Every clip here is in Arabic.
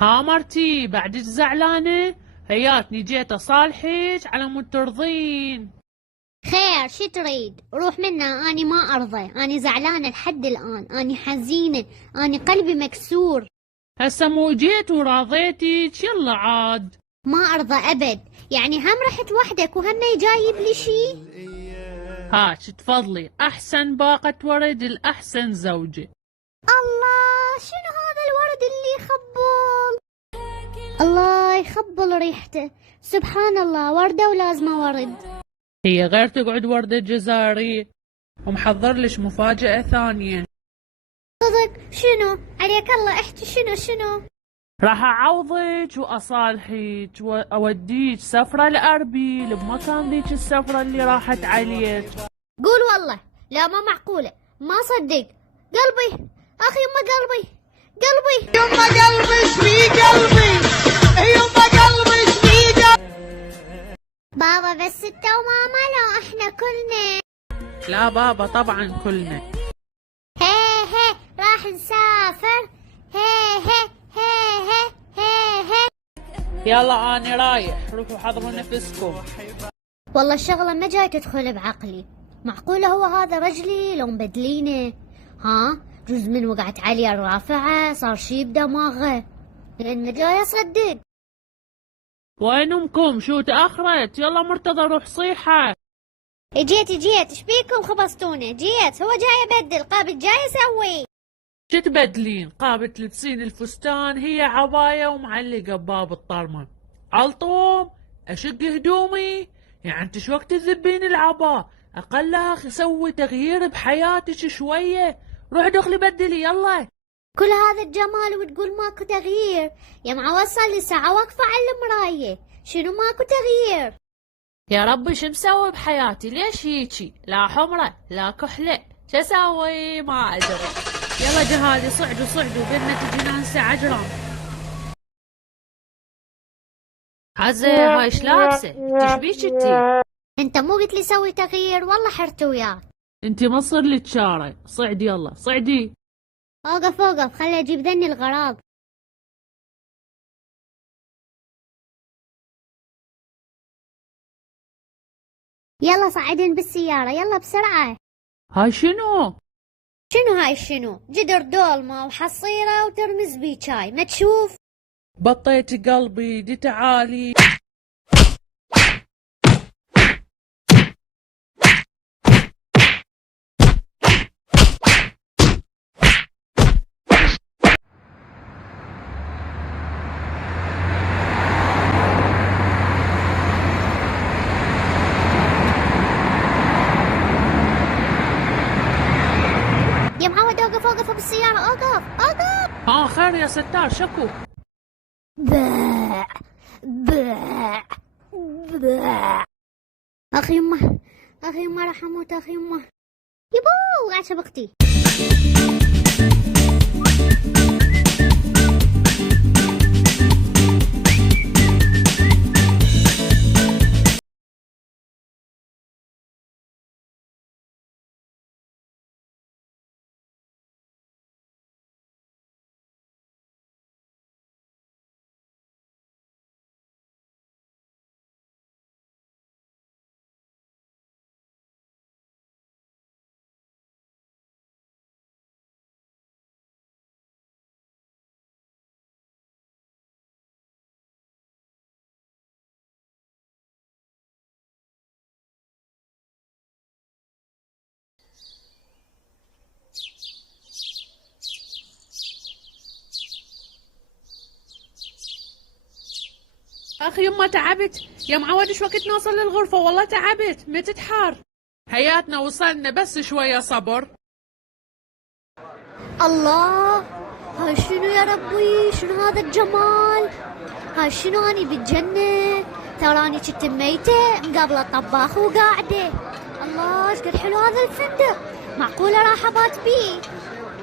ها مرتي بعدك زعلانة؟ هياتني جيت أصالحك على مود ترضين. خير شي تريد؟ روح منا، أني ما أرضى، أني زعلانة لحد الآن، أني حزينة، أني قلبي مكسور. هسه مو جيت وراضيتك يلا عاد. ما أرضى أبد، يعني هم رحت وحدك وهم جايب لي شي؟ هاك تفضلي أحسن باقة ورد الأحسن زوجة. الله، شنو هذا الورد اللي يخبل؟ الله يخبل ريحته، سبحان الله، وردة ولازمة ورد. هي غير تقعد وردة جزائري ومحضر لش مفاجأة ثانية. صدق؟ شنو؟ عليك الله احكي، شنو؟ راح أعوضك وأصالحك وأوديك سفرة لأربيل بمكان ذيك السفرة اللي راحت عليك. قول والله، لا ما معقولة، ما صدق. قلبي، أخي يما قلبي، يما قلبي شبي قلبي، يما قلبي شبي قلبي. بابا بس انت وماما لو احنا كلنا؟ لا بابا طبعا كلنا. هي راح نسافر، هي. يلا أنا رايح، روحوا حضروا نفسكم. والله الشغلة ما جاي تدخل بعقلي. معقولة هو هذا رجلي لو مبدلينه؟ ها، جزء من وقعت علي الرافعة صار شي بدماغه، لأنه جاي أصدق. وين أمكم؟ شو تأخرت؟ يلا مرتضى روح صيحة. جيت شبيكم خبصتوني؟ جيت، هو جاي أبدل، قابل جاي أسوي. شو تبدلين؟ قابل تلبسين الفستان، هي عباية ومعلقة بباب الطرمة. علطوم أشق هدومي؟ يعني انت شو وقت تذبين العبا؟ أقلها سوي تغيير بحياتك شوية. روح دخلي بدلي يلا. كل هذا الجمال وتقول ماكو تغيير؟ يا معوصل لي ساعة واقفة على المراية، شنو ماكو تغيير؟ يا ربي شو مسوي بحياتي؟ ليش هيجي؟ لا حمرة لا كحلة، شو اسوي؟ ما ادري. يلا جهادي صعدوا بيننا تجينا هسه عجرة. عزة هاي ايش لابسة؟ انت شبيك انتي؟ انت مو قلت لي سوي تغيير؟ والله حرت وياك. انتي ما تصير لك شارع، صعدي يلا صعدي. اوقف، خلي اجيب ذني الغراض. يلا صعدين بالسيارة، يلا بسرعة. هاي شنو؟ شنو جدر دولمة وحصيرة وترمز بي شاي، ما تشوف؟ بطيتي قلبي دي تعالي. يا معود اوقف بالسيارة، اوقف. ها خير يا ستار شكو؟ باع. اخي يما راح اموت، اخي يما. يبو وقعت شبختي. اخي يما تعبت يا معود، ايش وقت نوصل للغرفة؟ والله تعبت متت حار. حياتنا وصلنا بس شوية صبر. الله، هاي شنو يا ربي؟ شنو هذا الجمال؟ هاي شنو؟ اني بالجنة، تراني كنت ميتة مقابلة الطباخ وقاعدة. الله ايش قد حلو هذا الفندق، معقولة راح ابات بيه؟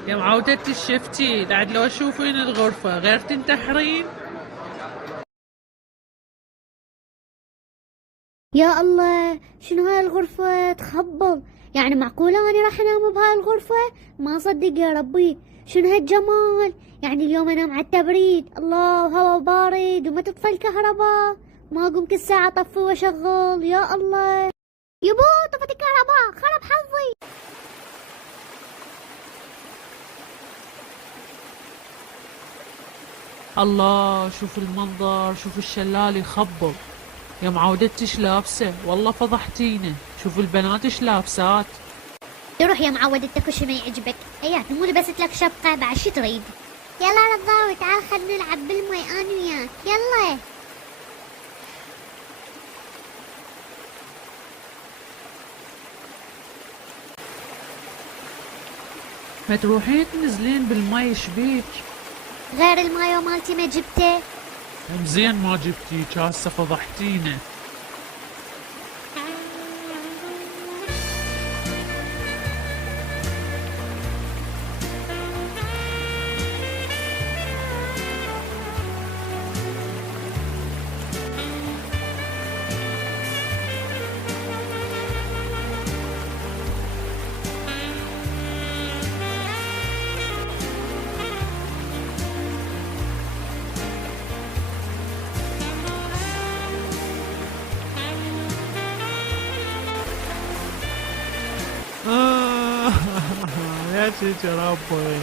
يا معودتي شفتي بعد لو تشوفين الغرفة غير تنتحرين. يا الله، شنو هاي الغرفة تخبل؟ يعني معقولة أنا راح أنام بهاي الغرفة؟ ما صدق يا ربي، شنو هالجمال؟ يعني اليوم أنام على التبريد، الله، وهوا بارد وما تطفى الكهرباء، ما أقوم كل ساعة أطفي وأشغل، يا الله. يبو طفت الكهرباء، خرب حظي. الله، شوف المنظر، شوف الشلال يخبل. يا معودتي ايش لابسه؟ والله فضحتينا. شوف البنات ايش لابسات. روح يا معودتك وش ما يعجبك، ايات مو لبست لك شبقة بعد شو تريد؟ يلا رضاوي تعال خلنا نلعب بالمي انا وياك، يلا. ما تروحين تنزلين بالمي شبيك؟ غير المايو مالتي ما جبته. زين ما جبتيك، هسه فضحتينا. يا شيخ ربي.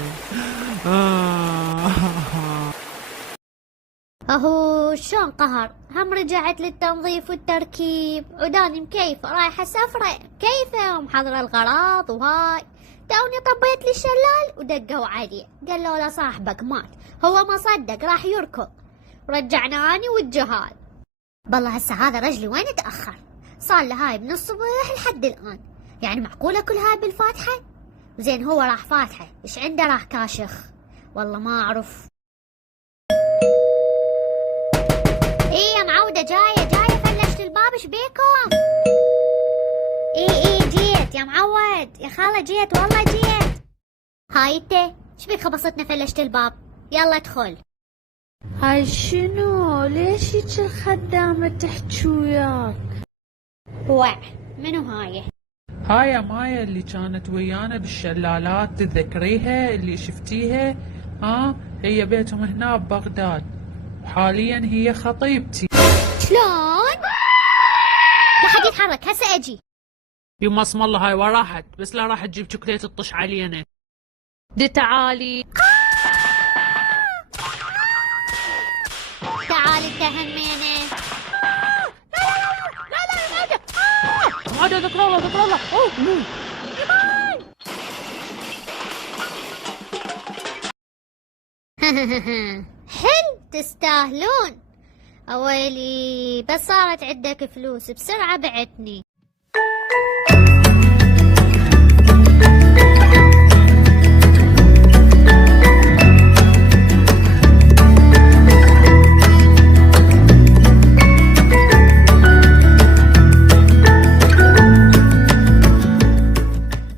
اهو شلون قهر، هم رجعت للتنظيف والتركيب، عداني مكيفة رايحة سفرة، كيفة ومحضرة الغراض وهاي. توني طبيت لي الشلال ودقوا علي، قالوا له صاحبك مات، هو ما صدق راح يركض، ورجعنا اني والجهال. بالله هسه هذا رجلي وين تأخر، صار له هاي من الصبح لحد الآن، يعني معقولة كل هاي بالفاتحة؟ زين هو راح فاتحة، ايش عنده راح كاشخ؟ والله ما أعرف. ايه يا معودة، جاية فلشت الباب، ايش بيكم؟ ايه جيت يا معود، يا خالة جيت، والله جيت. هاي انت ايش بيك خبصتنا فلشت الباب؟ يلا ادخل. هاي شنو؟ ليش هيك الخدامة تحكي وياك؟ وع منو هاي؟ هاي يا مايا اللي كانت ويانا بالشلالات، تتذكريها اللي شفتيها؟ هي بيتهم هنا ببغداد، وحاليا هي خطيبتي. شلون؟ لا حد يتحرك، هسه اجي. يما اسم الله، هاي وين راحت؟ بس لا راح تجيب شوكليت تطش علينا. دي تعالي تعالي انت همينه. عاد ذكر الله ذكر الله. حل تستاهلون. اويلي بس صارت عندك فلوس بسرعة بعتني.